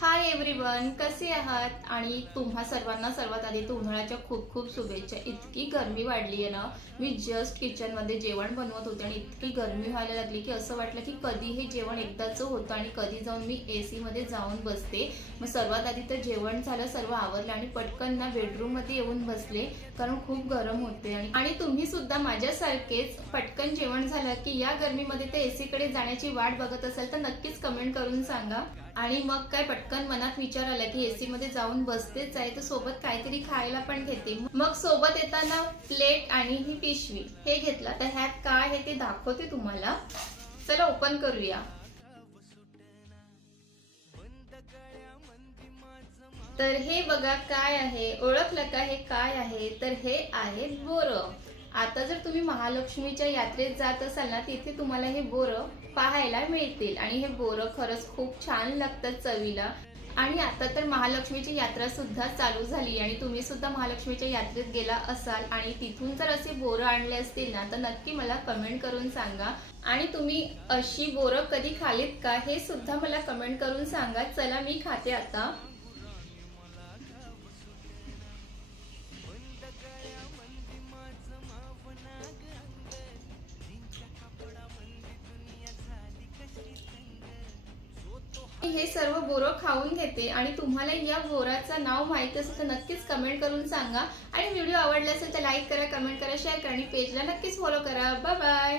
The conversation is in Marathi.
हाय एव्हरीवन, कसे आहात? आणि तुम्हा सर्वांना सर्वात आधी तर उन्हाळ्याच्या खूप खूप शुभेच्छा. इतकी गरमी वाढली आहे ना, मी जस्ट किचनमध्ये जेवण बनवत होते आणि इतकी गरमी व्हायला लागली की असं वाटलं की कधी हे जेवण एकदाचं होतं आणि कधी जाऊन मी AC मध्ये जाऊन बसते. मग सर्वात आधी तर जेवण झालं, सर्व आवरलं आणि पटकन ना बेडरूममध्ये येऊन बसले, कारण खूप गरम होते. आणि तुम्ही सुद्धा माझ्यासारखेच पटकन जेवण झालं की या गरमीमध्ये ते AC कडे जाण्याची वाट बघत असाल तर नक्कीच कमेंट करून सांगा. आणि मग काय पटकन मनात विचार आला की AC मध्ये जाऊन बसतेच आहे तर सोबत काहीतरी खायला पण घेते. मग सोबत येताना प्लेट आणि ही पिशवी हे घेतलं. तर ह्यात काय आहे ते दाखवते तुम्हाला. चला ओपन करूया. तर हे बघा काय आहे, ओळखलं का हे काय आहे? तर हे आहे बोरं. आता जर तुम्ही महालक्ष्मीच्या यात्रेत जात असाल ना, तिथे तुम्हाला हे बोरं पाहायला मिळतील आणि हे बोरं खरंच खूप छान लागतात चवीला. आणि आता तर महालक्ष्मीची यात्रा सुद्धा चालू झाली आणि तुम्ही सुद्धा महालक्ष्मीच्या यात्रेत गेला असाल आणि तिथून जर असे बोरं आणले असतील ना, तर नक्की मला कमेंट करून सांगा. आणि तुम्ही अशी बोरं कधी खालीत का हे सुद्धा मला कमेंट करून सांगा. चला मी खाते आता. हे सर्व बोरं खाऊन घेते आणि तुम्हाला या बोराचं नाव माहिती असेल तर नक्कीच कमेंट करून सांगा. आणि व्हिडिओ आवडला असेल तर लाईक करा, कमेंट करा, शेअर करा आणि पेजला नक्कीच फॉलो करा. Bye bye.